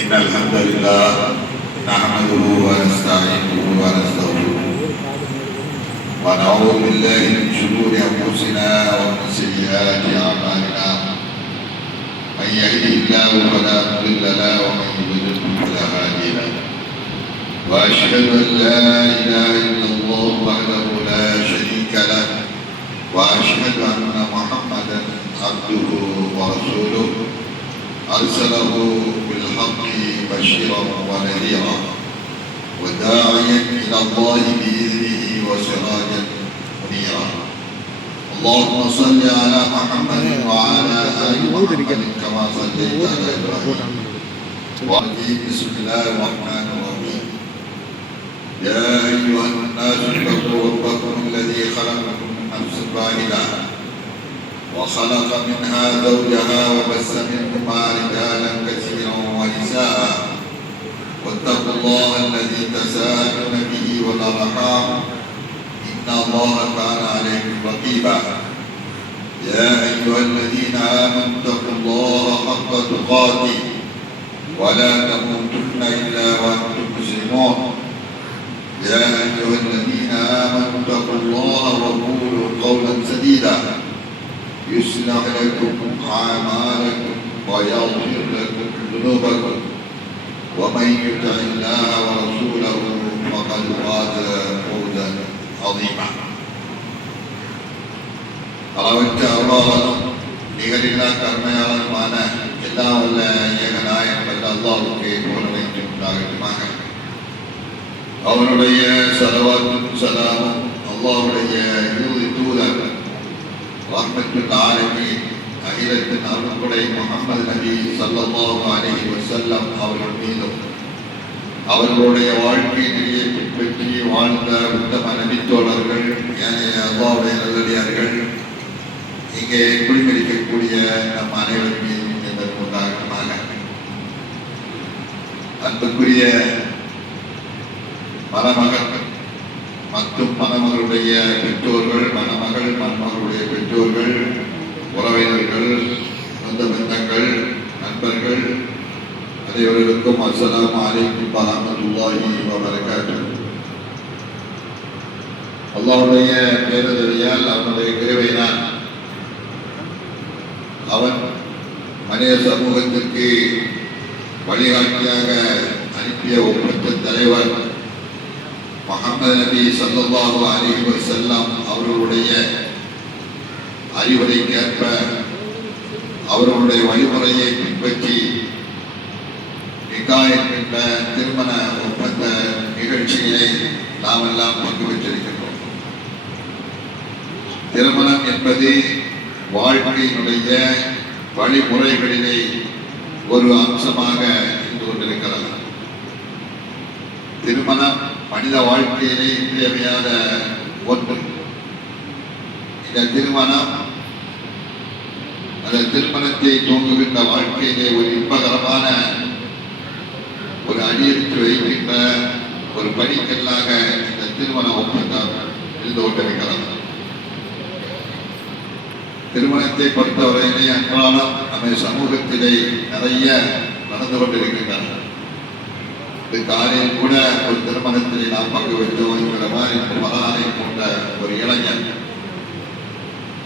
إن الحمد لله نحمده ونستعينه ونستغفره ونعوذ بالله من شرور أنفسنا ومن سيئات أعمالنا من يهده الله فلا مضل له ومن يضلل فلا هادي له وأشهد أن لا إله إلا الله وحده لا شريك له وأشهد أن محمدا عبده ورسوله أرسله بالحق بشيرا ونذيرا وداعيا إلى الله بإذنه وسراجا منيرا. اللهم صل على محمد وعلى آل محمد كما صليت على إبراهيم. بسم الله الرحمن الرحيم. يا أيها الناس اتقوا ربكم الذي خلقكم من نفس واحدة وخلق منها زوجها وبث منهما رجالا كثيرا ونساء واتقوا الله الذي تساءلون به والأرحام إن الله كان عليكم رقيبا. يا أيها الذين آمنوا اتقوا الله حق تقاته ولا تموتن إلا وأنتم مسلمون. يا أيها الذين آمنوا اتقوا الله وقولوا قولا سديدا يصلح لكم أعمالكم ويغفر لكم ذنوبكم ومن يطع الله ورسوله فقد فاز فوزا عظيما. அளவற்ற அருளாளனும் நிகரில்லா கருணையாளனுமான எல்லாம் வல்ல ஏகநாயகன் வல்ல அல்லாஹ்வுக்கே புகழனைத்தும் உண்டாகட்டுமாக. அவருடைய ஸலவாத்தும் ஸலாமும் அல்லாஹ்வுடைய இறுதி தூதர் ரஹ்மத்துல் ஆலமீன் அகிலத்தின் அருள்கொடை முஹம்மது நபி ஸல்லல்லாஹு அலைஹி வஸல்லம் அவர்கள் மீதும் அவர்களுடைய வாழ்க்கை நெறியை பின்பற்றி வாழ்ந்த உத்தம நபித்தோழர்கள் ஏனைய அல்லாஹ்வுடைய நல்லடியார்கள் இங்கே குடிமரிக்கக்கூடிய நம் அனைவர் மீதும் என்பதற்கு உண்டாகட்டுமாக. அன்புக்குரிய மணமகள் மற்றும் மணமகளுடைய பெற்றோர்கள், மணமகள் மணமகளுடைய பெற்றோர்கள், உறவினர்கள், சொந்த பந்தங்கள், நண்பர்கள் அனைவர்களுக்கும் அஸ்ஸலாமு அலைக்கும் வரஹ்மத்துல்லாஹி வபரகாத்துஹு. அல்லாஹ்வுடைய பேருதவியால் அவனுடைய கிருபையினால் அவன் மனித சமூகத்திற்கு வழிகாட்டியாக அனுப்பிய ஒப்பற்ற தலைவர் முஹம்மது நபி ஸல்லல்லாஹு அலைஹி வஸல்லம் அவர்களுடைய அறிவுரைக்கேற்ப அவர்களுடைய வழிமுறையை பின்பற்றி நிக்காஹ் என்கின்ற திருமண ஒப்பந்த நிகழ்ச்சியிலே நாம் எல்லாம் பங்கு பெற்றிருக்கின்றோம். திருமணம் என்பது வாழ்க்கையினுடைய வழிமுறைகளிலே ஒரு அம்சமாக இருந்து கொண்டிருக்கிறது. திருமணம் மனித வாழ்க்கையிலே இன்றியமையாத ஒன்று. இந்த திருமணம் அந்த திருமணத்தை தூங்குகின்ற வாழ்க்கையிலே ஒரு இன்பகரமான ஒரு அடியெடுத்து வைக்கின்ற ஒரு படிக்கல்லாக இந்த திருமண ஒப்பந்தம் இருந்து கொண்டிருக்கிறது. திருமணத்தை பொறுத்தவரையிலே அன்றாடம் நம்ம சமூகத்திலே நிறைய நடந்து கொண்டிருக்கின்றன. காலையில் கூட ஒரு திருமணத்திலே நாம் பங்கு பெற்றோம். என்கிற மாதிரி மகானை போன்ற ஒரு இளைஞர்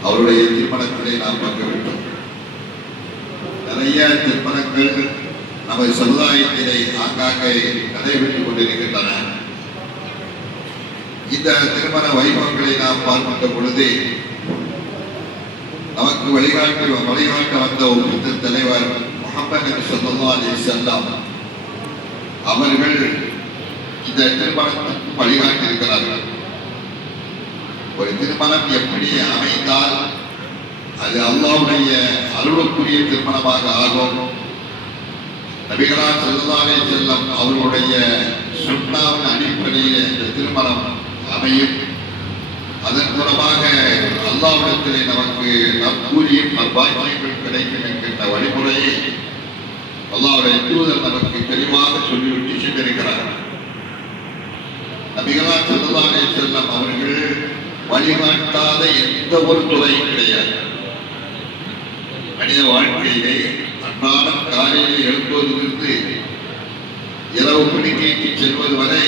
அவருடைய திருமணத்திலே நாம் பங்கு பெற்றோம். நிறைய திருமணங்கள் நமது சமுதாயத்திலே ஆங்காங்கே நடைபெற்றுக் கொண்டிருக்கின்றன. இந்த திருமண வைபவங்களை நாம் பார்க்கின்ற பொழுது நமக்கு வழிகாட்ட வந்த ஒரு தலைவர் முஹம்மது நபி ஸல்லல்லாஹு அலைஹி வஸல்லம் அவர்கள் இந்த திருமணத்துக்கு வழிகாட்டியிருக்கிறார்கள். ஒரு திருமணம் எப்படி அமைந்தால் அது அல்லாஹ்வுடைய அருளுக்குரிய திருமணமாக ஆகும். நபிகளார் ஸல்லல்லாஹு அலைஹி வஸல்லம் அவர்களுடைய சுன்னாவின் அடிப்படையில் இந்த திருமணம் அமையும். அதன் மூலமாக அல்லாஹ்விடத்திலே நமக்கு நற்கூலியும் நற்பாக்கியங்கள் கிடைக்கும் என்கின்ற வழிமுறையை அல்லாஹ்வுடைய தூதர் நமக்கு தெளிவாக சொல்லிவிட்டு சென்றிருக்கிறார். நபிகளார் ஸல்லல்லாஹு அலைஹி வஸல்லம் அவர்கள் வழிகாட்டாத எந்த ஒரு துறையும் கிடையாது. மனித வாழ்க்கையிலே அன்றாடம் காலையில் எழுப்புவதிலிருந்து இரவு படுக்கைக்கு செல்வது வரை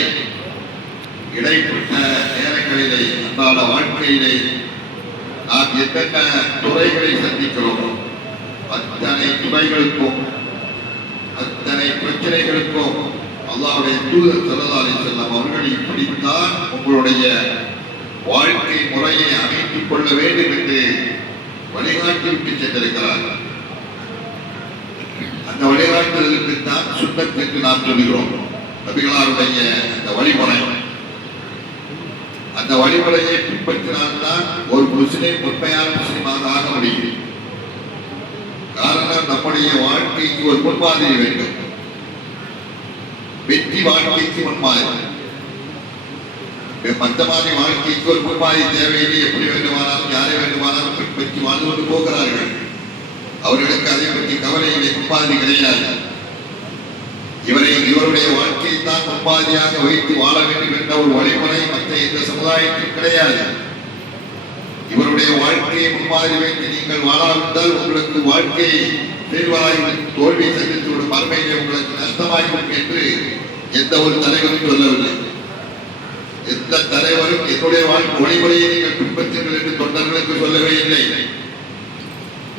இடைப்பட்ட நேரங்களிலே அன்றாட வாழ்க்கையிலே நாம் எத்தனை துறைகளை சந்திக்கிறோம், அத்தனை துறைகளுக்கும் அத்தனை பிரச்சனைகளுக்கும் அல்லாஹ்வுடைய தூதர் ஸல்லல்லாஹு அலைஹி வஸல்லம் அவர்கள் இப்படித்தான் உங்களுடைய வாழ்க்கை முறையை அமைத்துக் கொள்ள வேண்டும் என்று வழிகாட்டி விட்டு சென்றிருக்கிறார்கள். அந்த வழிகாட்டுதலுக்கு தான் சுன்னத் என்று நாம் சொல்கிறோம். நபிகளாருடைய அந்த வழிமுறை, அந்த வழிமுறையை பின்பற்றினால்தான் ஒரு முஸ்லிம் உண்மையான முஸ்லிமாக ஆக முடியும். காரணம், நம்முடைய வாழ்க்கைக்கு ஒரு முன்மாதிரி வேண்டும். வெற்றி வாழ்க்கைக்கு முன்மாதிரி, மற்ற மாதிரி வாழ்க்கைக்கு ஒரு முன்மாதிரி தேவையில்லை. எப்படி வேண்டுமானாலும் யாரை வேண்டுமானாலும் பின்பற்றி வாழ்ந்து கொண்டு போகிறார்கள். அவர்களுக்கு அதை பற்றி கவலையிலே முன்மாதிரி கிடையாது. இவருடைய வாழ்க்கையை தான் முன்மாதிரியாக வைத்து வாழ வேண்டும் என்ற ஒரு வழிமுறை மற்ற எந்த சமுதாயத்தில் கிடையாது. இவருடைய வாழ்க்கையை முன்மாதிரி வைத்து நீங்கள் வாழாவிட்டால் உங்களுக்கு வாழ்க்கை தேர்வாய் தோல்வி சந்தித்துவிடும், மறுமையிலே உங்களுக்கு நஷ்டமாகும் என்று எந்த ஒரு தலைவரும் சொல்லவில்லை. எந்த தலைவரும் என்னுடைய வாழ்க்கை வழிமுறையை நீங்கள் பின்பற்றுங்கள் என்று தொண்டர்களுக்கு சொல்லவே இல்லை.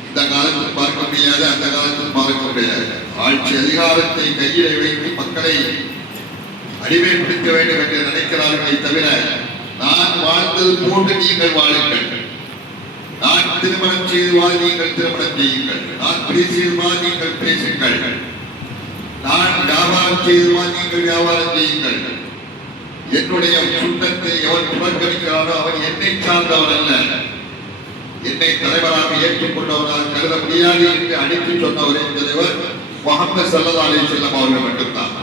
இந்த காலத்தில் பார்க்க முடியாது, அந்த காலத்தில் பார்க்க முடியாது. ஆட்சி அதிகாரத்தை கையிலே வைத்து மக்களை அடிமைப்படுத்த வேண்டும் என்று நினைக்கிறார்களே தவிர, நான் வாழ்ந்தது போன்று நீங்கள் வாழுங்கள், நான் திருமணம் செய்துவால் நீங்கள் திருமணம் செய்யுங்கள், நான் பேசியதுவால் நீங்கள் பேசுங்கள், நான் வியாபாரம் செய்துவால் நீங்கள் வியாபாரம் செய்யுங்கள். என்னுடைய சுத்தத்தை எவன் புறக்கணிக்கிறானோ அவன் என்னை சார்ந்தவன் அல்ல, என்னை தலைவராக ஏற்றுக்கொண்டவராக கருத முடியாது என்று அடித்து சொன்னவரே தலைவர் முஹம்மது ஸல்லல்லாஹு அலைஹி வஸல்லம் அவர்கள் மட்டும்தான்.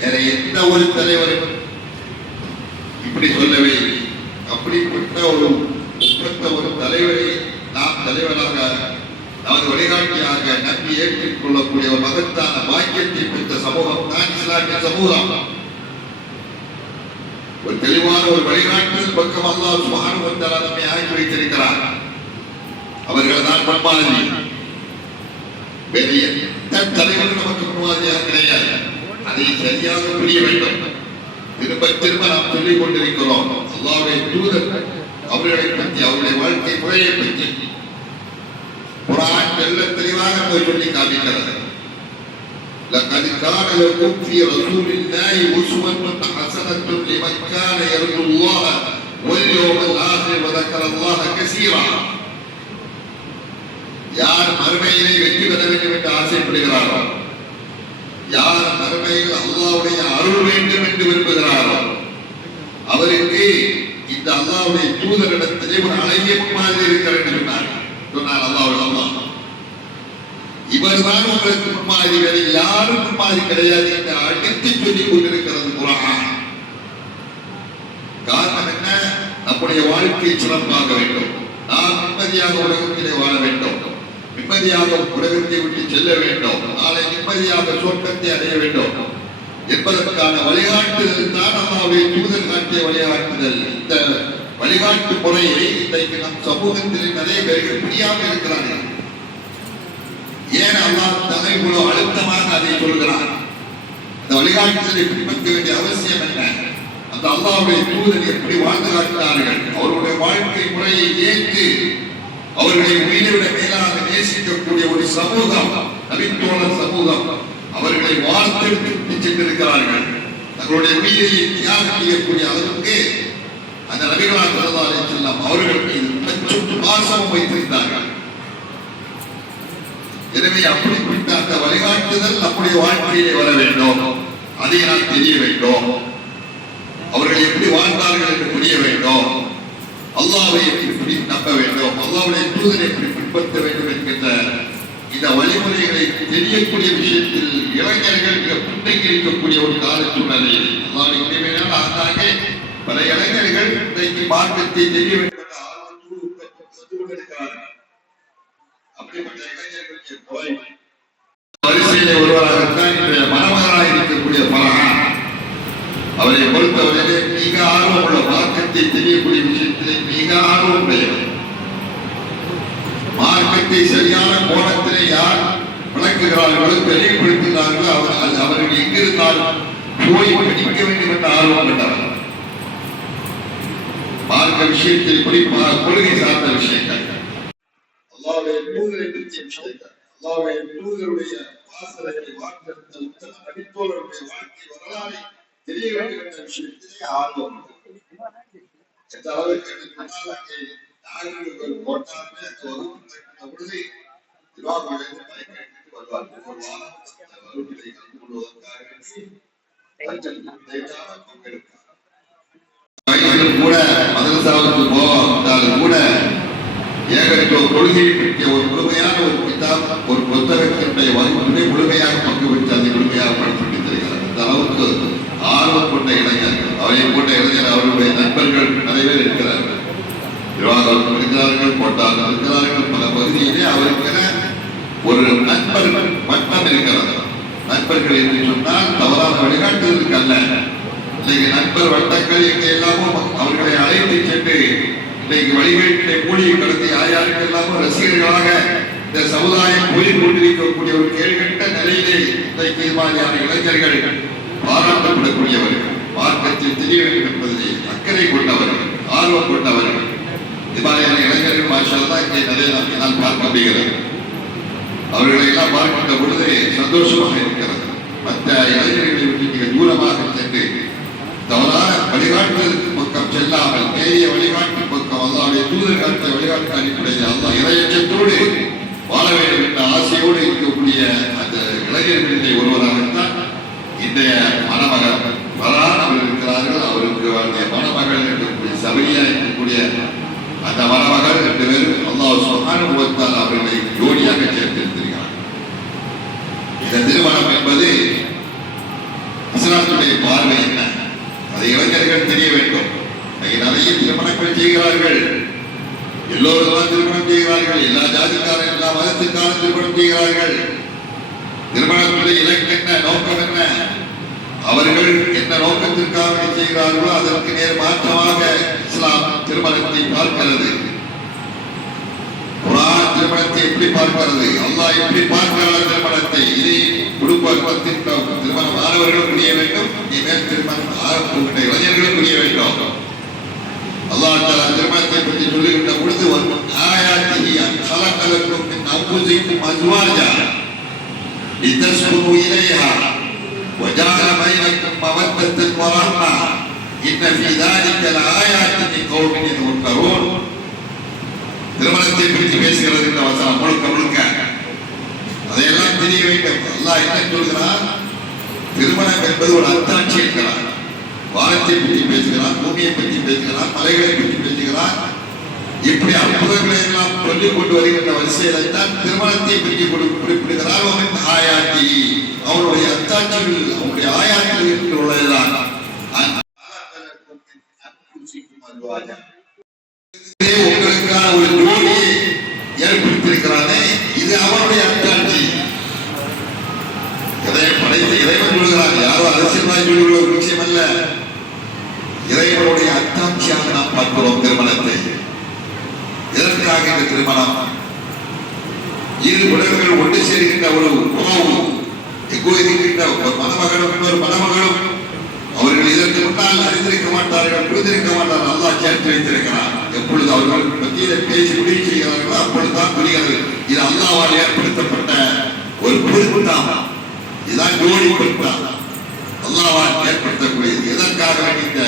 வேற எந்த ஒரு தலைவரும் இப்படி சொல்லவே இல்லை. அப்படிப்பட்ட ஒரு தலைவரை நாம் தலைவராக, நமது வழிகாட்டியாக நம்பி ஏற்றுக்கொள்ளக்கூடிய ஒரு மகத்தான பாக்கியத்தை பெற்ற சமூகம் தான் இஸ்லாமிய சமூகம். ஒரு தெளிவான ஒரு வழிகாட்டுதல் பக்கம் அல்லாஹ் சுப்ஹானஹு வ தஆலா நம்மை ஆக்கி வைத்திருக்கிறார். அவர்கள் தான் முன்மாதிரி. வேறு எந்த தலைவரும் நமக்கு முன்மாதிரியாக கிடையாது. அதை சரியாக புரிய வேண்டும். திரும்ப திரும்ப நாம் சொல்லிக் கொண்டிருக்கிறோம். அல்லாஹ்வுடைய தூதர் அவர்களை பற்றி, அவருடைய வாழ்க்கை முறையை பற்றி குர்ஆன் தெளிவாக சொல்லி காமிக்கிறது. لقد كان لكم في رسول الله أسوة حسنة لمن كان يرجو الله واليوم الآخر وذكر الله كثيرا. யார் மறுமையிலே வெற்றி பெற வேண்டும் என்று ஆசைப்படுகிறாரோ, யார் மறுமையில் அல்லாஹ்வுடைய அருள் வேண்டும் என்று விரும்புகிறாரோ, அவருக்கு இந்த அல்லாஹ்வுடைய தூதரிடத்திலே ஒரு அழகிய மாதிரி இருக்கிறார் என்று சொன்னார் அல்லாஹ். இவர்தான் உங்களுக்கு முன்மாதிரி, வேறு யாரும் முன்மாதிரி கிடையாது என்று அடித்து சொல்லிக் கொண்டிருக்கிறது குர்ஆன். காரணம் என்ன? நம்முடைய வாழ்க்கை சிறப்பாக வேண்டும், நாம் நிம்மதியாக உலகத்திலே வாழ வேண்டும், நிம்மதியாக உலகத்தை விட்டு செல்ல வேண்டும், நாளை நிம்மதியாக சொர்க்கத்தை அடைய வேண்டும் என்பதற்கான வழிகாட்டுதல் தான் அல்லாஹ்வுடைய தூதர் காட்டிய வழிகாட்டுதல். இந்த வழிகாட்டு முறையை இன்றைக்கு நம் சமூகத்தில் நிறைய பேர்கள் புரியாமல் இருக்கிறார்கள். ஏன் அல்லாஹ் தன்னை இவ்வளவு அழுத்தமாக அதை சொல்கிறார்? இந்த வழிகாட்டுதலை பின்பற்ற வேண்டிய அவசியம் என்ன? அந்த அல்லாஹ்வுடைய தூதர் எப்படி வாழ்ந்து காட்டினார்கள்? அவருடைய வாழ்க்கை முறையை ஏற்று அவர்களை உயிரை விட மேலாக நேசிக்கக்கூடிய ஒரு சமூகம், நபித்தோழர் சமூகம், அவர்களை வாழ்த்தெடுத்து சென்றிருக்கிறார்கள். தங்களுடைய உயிரை தியாகம் செய்யக்கூடிய அளவுக்கு அந்த நபிகளார் ஸல்லல்லாஹு அலைஹி வஸல்லம் அவர்கள் மீது பற்றும் பாசமும் வைத்திருந்தார்கள். எனவே அப்படிப்பட்ட அந்த வழிகாட்டுதல் நம்முடைய வாழ்க்கையிலே வர வேண்டும். அதை நாம் தெரிய வேண்டும். அவர்கள் எப்படி வாழ்ந்தார்கள் என்று புரிய வேண்டும். அல்லாஹ்வை எப்படி நம்ப வேண்டும், அல்லாஹ்வுடைய தூதரை எப்படி பின்பற்ற வேண்டும் என்கின்ற இந்த வழிமுறைகளை தெரியக்கூடிய விஷயத்தில் இளைஞர்கள் மிக பின்தங்கி இருக்கக்கூடிய ஒரு கால சூழ்நிலையில் அல்லாஹ்வுடைய உரிமையினால் ஆங்காங்கே பல இளைஞர்கள் இன்றைக்கு மார்க்கத்தை தெரிய வேண்டும் என்ற ஆர்வத்தோடு இருக்கிறார்கள். அப்படிப்பட்ட இளைஞர்களுக்கு வரிசையிலே ஒருவராகத்தான் இன்றைய மணமகனாக இருக்கக்கூடிய பரஹான். அவரை பொறுத்தவரையிலே மிக ஆர்வம் உள்ள, மார்க்கத்தை தெரியக்கூடிய விஷயத்திலே மிக ஆர்வம் உடையவர். மார்க்கத்தை சரியான கோணத்திலே யார் விளக்குகிறார்களோ தெளிவுபடுத்துகிறார்களோ அவர்கள் எங்கிருந்தாலும் போய் படிக்க வேண்டும் என்ற ஆர்வம் கொண்டவர். மார்க்க விஷயத்தில் கொள்கை சார்ந்த விஷயங்கள், அல்லாஹ்வுடைய தூதரை பற்றிய விஷயங்கள், அல்லாஹ்வுடைய தூதருடைய வாசகத்தை வார்த்தெடுத்த உத்தம நபித்தோழருடைய வாழ்க்கை வரலாறை தெரிய வேண்டும் என்ற விஷயத்திலே ஆர்வம் எந்த அளவுக்கு போட்டாருமே பொழுது கூட மதரசாவுக்கு போவதால் கூட ஏகத்துவ கொள்கையை பற்றிய ஒரு முழுமையான ஒரு கிதாப், ஒரு புத்தகத்தினுடைய வகுப்பினை முழுமையாக பங்கு பெற்று அதை முழுமையாக படித்து தருகிறார். இந்த அளவுக்கு ஆர்வம் கொண்ட இளைஞர்கள், அவரை கொண்ட இளைஞர், அவர்களுடைய நண்பர்கள் நிறைய பேர் இருக்கிறார்கள். நிர்வாகம் இருக்கிறார்கள், கோட்டாளர் இருக்கிறார்கள். பல பகுதியிலே அவருக்கென ஒரு நண்பர் வட்டம் இருக்கிறது. நண்பர்கள் என்று சொன்னால் தவறான வழிகாட்டுதலுக்கு அல்ல. இன்னைக்கு நண்பர் வட்டங்கள் எங்க எல்லாமோ அவர்களை அழைத்து சென்று இன்னைக்கு வழிகாட்டிலே மூலிகை கடத்தி யாருக்கு எல்லாமோ ரசிகர்களாக இந்த சமுதாயம் போய் கொண்டிருக்கக்கூடிய ஒரு கேள்விட்ட நிலையிலே இன்றைக்கு இது மாதிரியான இளைஞர்கள் பாராட்டப்படக்கூடியவர்கள், மார்க்கத்தில் தெரிய வேண்டும் என்பதிலே அக்கறை கொண்டவர்கள், ஆர்வம் கொண்டவர்கள். இது மாதிரியான இளைஞர்கள் மாஷாஅல்லாஹ் இங்கே நிறைய நான் பார்க்க முடிகிறது. அவர்களை எல்லாம் பார்க்கின்ற பொழுது சந்தோஷமாக இருக்கிறது. மற்ற இளைஞர்களை விட்டு மிக தூரமாக சென்று தவறான வழிகாட்டுதலுக்கு பக்கம் செல்லாமல் நேரிய வழிகாட்டு பக்கம் அல்லாஹ்வுடைய தூதர் காட்டிய வழிகாட்டு அடிப்படையில் அல்லாஹ் இறையச்சத்தோடு வாழ வேண்டும் என்ற ஆசையோடு இருக்கக்கூடிய அந்த இளைஞர்களிலே ஒருவராகத்தான் இன்றைய மணமகள் வராமல் இருக்கிறார்கள். அவருக்கு அவருடைய மணமகள் இருக்கக்கூடிய சபையா இருக்கக்கூடிய அந்த மணமகள் 2 பேரும் அல்லாஹ் சுப்ஹானஹு வ தஆலா அவர்களை ஜோடியாக சேர்த்திருக்கிறார். இந்த திருமணம் என்பது இஸ்லாத்துடைய பார்வை என்ன, அதை இளைஞர்கள் தெரிய வேண்டும். நிறைய திருமணங்கள் செய்கிறார்கள், எல்லோரும் திருமணம் செய்கிறார்கள், எல்லா ஜாதிக்காரன் எல்லா மதத்திற்கான திருமணம் செய்கிறார்கள். திருமணத்துடைய இலக்கு என்ன, நோக்கம் என்ன, அவர்கள் என்ன நோக்கத்திற்காக செய்கிறார்களோ அதற்கு நேர் மாற்றமாக இஸ்லாம் திருமணத்தை பார்க்கிறது. குர்ஆன் திருமணத்தை எப்படி பார்க்கிறது, அல்லாஹ் எப்படி பார்க்கிறார் திருமணத்தை. இதை குடும்பத்தின் திருமணம் ஆனவர்களும் புரிய வேண்டும், இனிமேல் திருமணம் ஆரம்பிக்கின்ற இளைஞர்களும் புரிய வேண்டும். அல்லாஹ் தஆலா திருமணத்தை பற்றி சொல்லுகின்ற பொழுது ஆயாத்திஹி அன்ஹலகலக்கும் மின் அன்ஃபுசிக்கும் அஸ்வாஜா லிதஸ்குனு இலைஹா وجعل بينكم مودة ورحمة إن في ذلك لآيات لقوم يتفكرون. திருமணத்தை பற்றி பேசுகிறது இந்த வசனம் முழுக்க முழுக்க அதையெல்லாம் தெரிய வேண்டும். அல்லாஹ் என்ன சொல்கிறார், திருமணம் என்பது ஒரு அத்தாட்சி என்கிறார். வானத்தை பற்றி பேசுகிறார், பூமியை பற்றி பேசுகிறார், மலைகளை பற்றி பேசுகிறார். இப்படி அற்புதங்களை எல்லாம் சொல்லிக் கொண்டு வருகின்ற வரிசையில் தான் திருமணத்தை பற்றி குறிப்பிடுகிறார். ஆயாத்தி அவருடைய அத்தாட்சிகள், அவருடைய ஆயாத்திகள் என்று உள்ளதுதான் உங்களுக்கான ஒரு ஜோடியை ஏற்படுத்தியிருக்கிறானே, இது அவருடைய அத்தாட்சி. படைத்த இறைவன் சொல்கிறார், யாரும் அரசியல்வாதி சொல்லுகிற ஒரு விஷயம் அல்ல. இறைவனுடைய அத்தாட்சியாக நாம் பார்க்கிறோம் திருமணத்தை. எதற்காக இந்த திருமணம்? இரு உடல்கள் ஒன்று சேர்கின்ற ஒரு உறவு. எங்கோ இருக்கின்ற ஒரு மணமகளும் இன்னொரு மணமகளும் அவர்கள் இதற்கு முன்னால் அறிந்திருக்க மாட்டார்கள், புரிந்திருக்க மாட்டார்கள். அல்லாஹ் சேர்த்து வைத்திருக்கிறார். எப்பொழுது அவர்கள் மத்தியில் பேசி முடிவு செய்கிறார்களோ அப்பொழுதுதான் புரிகிறது இது அல்லாஹ்வால் ஏற்படுத்தப்பட்ட ஒரு பொருட்தான். இதுதான் ஜோடி பொருட்தான், அல்லாஹ்வால் ஏற்படுத்தக்கூடியது. எதற்காக இந்த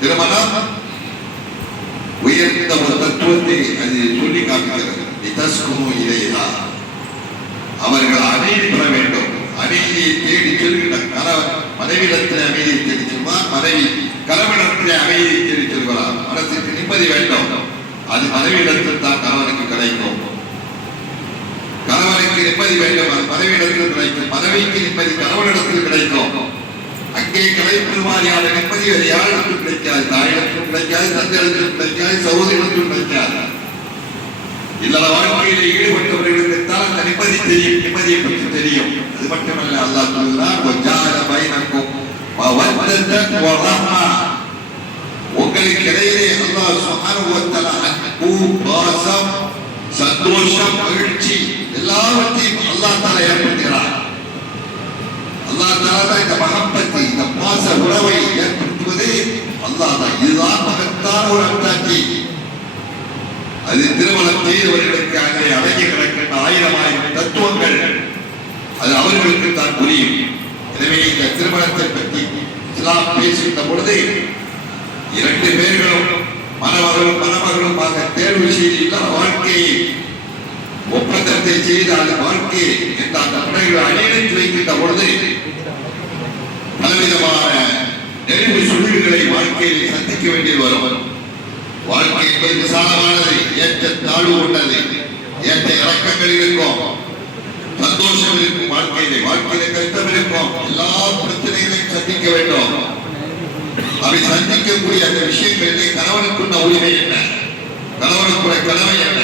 திருமணம்? உயர்ந்த ஒரு தத்துவத்தை அது சொல்லி காட்டுகிறது. அவர்கள் அமைதி பெற வேண்டும். அமைதியை தேடி செல்கின்ற கணவன் மனைவிடத்தில் அமைதியை தேடி செல்வார், மனைவி கணவனிடத்திலே அமைதியை தேடி செல்கிறார். மனத்திற்கு நிம்மதி வேண்டும், அது மனைவியிடத்தில் தான் கணவனுக்கு கிடைக்கும். கணவனுக்கு நிம்மதி வேண்டும், அது மனைவியிடத்தில் கிடைக்கும். மனைவிக்கு நிம்மதி கணவனிடத்தில் கிடைக்கும். அங்கே கிடைப்பது மாதிரியான நிம்மதி வேறு யாரிடத்தில் கிடைக்காது. தாயிடத்திலும் கிடைக்காது, தந்தையிடத்திலும் கிடைக்காது, சகோதரிடத்திலும் கிடைக்காது. இல்லற வாழ்க்கையிலே ஈடுபட்டவர்களுக்குத்தான் அந்த நிம்மதி தெரியும், நிம்மதியை பற்றி தெரியும். அது மட்டுமல்ல, அல்லாஹ் சொல்கிறார், வஜால பைனக்கும் மவத்தத்தன் வரஹ்மா. உங்களுக்கு இடையிலே அல்லாஹ் சுப்ஹானஹு வ தஆலா அன்பு, பாசம், சந்தோஷம், மகிழ்ச்சி எல்லாவற்றையும் அல்லாஹ் தஆலா ஏற்படுத்துகிறார். அல்லாஹ் தஆலா தான் இந்த மஹப்பத்தை, இந்த பாச உறவை ஏற்படுத்துவது அல்லாஹ் தான். இதுதான் மகத்தான ஒரு அத்தாட்சி. அது திருமணம் செய்தவர்களுக்கு அங்கே அடங்கி கிடக்கின்ற ஆயிரம் தத்துவங்கள் அது அவர்களுக்கு தான் புரியும். எனவே இந்த திருமணத்தை பற்றி இஸ்லாம் பேசுகின்ற பொழுது இரண்டு பேர்களும் மணமகளும் மணமகளுமாக தேர்வு செய்து வாழ்க்கையை ஒப்பந்தத்தை செய்து அந்த வாழ்க்கையை என்ற அந்த முறைகளை அணியெடுத்து வைக்கின்ற பொழுது பலவிதமான நெருப்பு சுழிவுகளை வாழ்க்கையில் சந்திக்க வேண்டியது வரும். வாழ்க்கை என்பது விசாலமானது, ஏற்ற தாழ்வு கொண்டது, ஏற்ற இறக்கங்கள் இருக்கும், சந்தோஷம் இருக்கும், வாழ்க்கையில கஷ்டம் இருக்கும், எல்லா பிரச்சனைகளையும் சந்திக்க வேண்டும். அவை சந்திக்கக்கூடிய அந்த விஷயங்களிலே கணவனுக்குள்ள உரிமை என்ன, கணவனுக்குள்ள கடமை என்ன,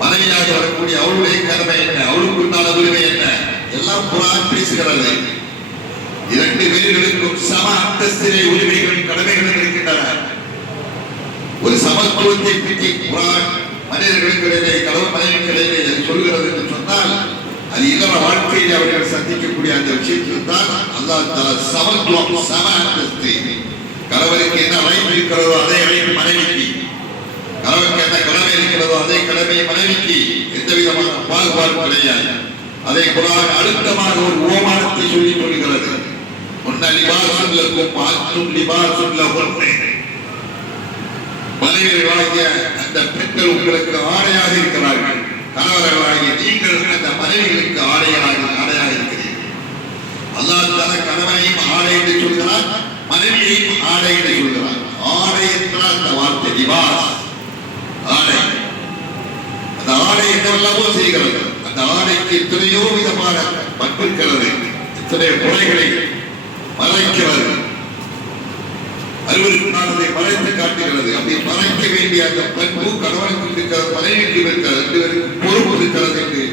மனைவியாக வரக்கூடிய அவளுடைய கடமை என்ன, அவளுக்குண்டான உரிமை என்ன, எல்லாம் குர்ஆன் பேசுகிறது. இரண்டு பேர்களுக்கும் சம அந்தஸ்திலே உரிமைகளும் கடமைகளும் இருக்கின்றன. ஒரு சமத்துவத்தை பற்றி குர்ஆன் மனிதர்களுக்கிடையே கணவன் மனைவிகளிடையே சொல்கிறது என்று சொன்னால் அது இல்லற வாழ்க்கையில் அவர்கள் சந்திக்கக்கூடிய அந்த விஷயத்தில் தான் அல்லாஹ் தஆலா சமத்துவம், சம அந்தஸ்து, கணவருக்கு என்ன ரைட் இருக்கிறதோ அதே ரைட் மனைவிக்கு, கணவருக்கு என்ன கடமை இருக்கிறதோ அதே கடமை மனைவிக்கு, எந்த விதமான பாகுபாடு கிடையாது. அதை குர்ஆன் அழுத்தமாக ஒரு ஓமானத்தை சொல்லி சொல்கிறது. உன்ன லிபாசுல் லக்கும் அன்தும் லிபாசுல் லஹும். மனைவிகளாகிய அந்த பெண்கள் உங்களுக்கு ஆடையாக இருக்கிறார்கள், கணவர்களாகிய நீங்கள் அந்த மனைவிகளுக்கு ஆடையாக இருக்கிறீர்கள். அல்லாஹ் தஆலா கணவனையும் ஆடை என்று சொல்கிறார், மனைவியையும் ஆடை என்று சொல்கிறார். ஆடை என்றால் அந்த வார்த்தை லிபாஸ், ஆடை. அந்த ஆடை என்னவெல்லாமோ செய்கிறது. அந்த ஆடைக்கு எத்தனையோ விதமான பண்பு இருக்கிறது, எத்தனையோ முறைகளை மறைக்கிறது, அலுவலுக்கானதை மறைத்து காட்டுகிறது. அப்படி மறைக்க வேண்டிய அந்த பண்பு கணவனுக்கு இருக்கிறது, மனைவிக்கு இருக்கிறது, ரெண்டு பேருக்கு பொறுப்பு இருக்கிறது என்று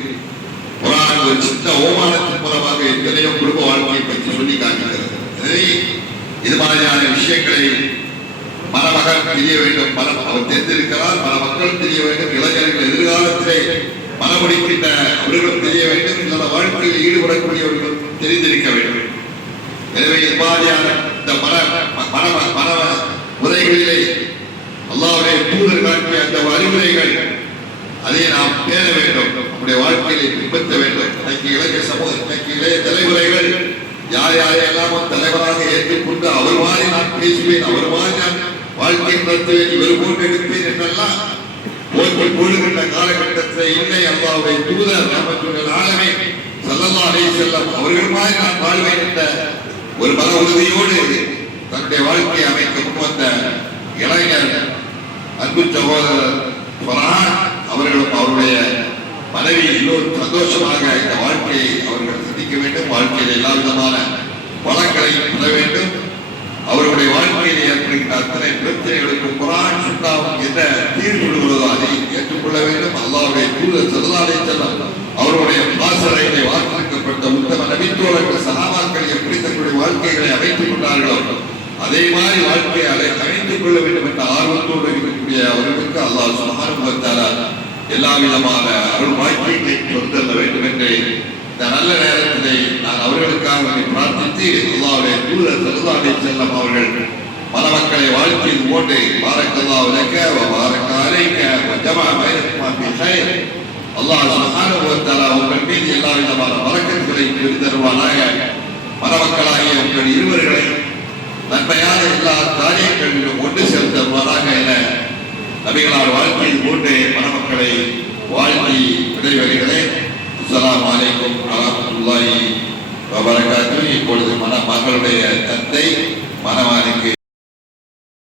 குர்ஆன் ஒரு சின்ன ஓமானத்தின் மூலமாக எத்தனையோ குடும்ப வாழ்க்கையை பற்றி சொல்லி காட்டுகிறது. எனவே இது மாதிரியான விஷயங்களை மணமகன் தெரிய வேண்டும், அவர் தெரிந்திருக்கிறார், மணமக்கள் தெரிய வேண்டும், இளைஞர்கள் எதிர்காலத்திலே மனமுடிக்கின்ற அவர்களும் தெரிய வேண்டும், இந்த வாழ்க்கையில் ஈடுபடக்கூடியவர்களும் தெரிந்திருக்க வேண்டும். எனவே இது மாதிரியான இந்த மன முறைகளிலே அல்லாஹ்வுடைய தூதர் காட்டிய அந்த அறிவுரைகள் அதை நாம் பேண வேண்டும், நம்முடைய வாழ்க்கையை பின்பற்ற வேண்டும். இன்னைக்கு இளைஞ சமூகம், இன்னைக்கு இளைய தலைமுறைகள் யார் யாரையெல்லாமோ தலைவராக ஏற்றுக்கொண்டு அவர் மாதிரி நான் பேசுவேன், அவர் மாதிரி நான் வாழ்க்கை நடத்துவேன், இவர் போட்டு எடுப்பேன் என்றெல்லாம் போட்டு போடுகின்ற காலகட்டத்தில் இல்லை. அல்லாஹ்வுடைய தூதர் ரஹ்மத்துல் ஆலமீன் ஸல்லல்லாஹு அலைஹி வஸல்லம் அவர்கள் மாதிரி நான் வாழ்வேன் என்ற ஒரு மன உறுதியோடு தன்னுடைய வாழ்க்கையை அமைக்க முன்வந்த இளைஞர் அன்பு சகோதரர் ஃபர்ஹான் அவர்களும் அவருடைய மனைவி எல்லோரும் சந்தோஷமாக இந்த வாழ்க்கையை அவர்கள் சந்திக்க வேண்டும். வாழ்க்கையில் எல்லா விதமான வளங்களை பெற வேண்டும். அவருடைய வாழ்க்கையில் ஏற்படுகின்ற அத்தனை பிரச்சனைகளுக்கும் குர்ஆன் சுன்னாவும் என்ன தீர்வு கொடுக்கிறதோ அதை ஏற்றுக்கொள்ள வேண்டும். அல்லாஹ்வுடைய தூதர் ஸல்லல்லாஹு அலைஹி வஸல்லம் அவருடைய பாசறைகளை வாக்களிக்கப்பட்ட உத்தம நபித்தோழர்கள் சஹாபாக்கள் எப்படி தங்களுடைய வாழ்க்கைகளை அமைத்துக் கொண்டார்களோ அதே மாதிரி வாழ்க்கையை அமைத்துக் கொள்ள வேண்டும் என்ற ஆர்வத்தோடு இருக்கக்கூடிய அவர்களுக்கு அல்லாஹ் சுப்ஹானஹு வ தஆலா எல்லா விதமான அருள் வாய்ப்புகளை கொடுத்தள்ள வேண்டும் என்று இந்த நல்ல நேரத்திலே நான் அவர்களுக்காக பிரார்த்தித்து அல்லாஹ்வுடைய தூதர் ஸல்லல்லாஹு அலைஹி வஸல்லம் அவர்கள் மணமக்களை வாழ்த்தியது போன்று பாரக்கல்லாஹு லக வ பாரக அலைக வ ஜமஅ பைனகுமா ஃபி கைர். அல்லாஹ் சுப்ஹானஹு வ தஆலா உங்கள் மீது எல்லா விதமான பரக்கத்துகளை தருவானாக. மணமக்களாகிய உங்கள் இருவர்களை நன்மையான எல்லா காரியங்களிலும் ஒன்று சேர்த்தருவானாக என நபிகளார் வாழ்க்கையில் போன்று மணமக்களை வாழ்த்தி விடைபெறுகிறேன். அஸ்ஸலாமு அலைக்கும் வரஹ்மத்துல்லாஹி வ பரகாத்துஹு. இப்பொழுது மணமகளுடைய தந்தை மணவானுக்கு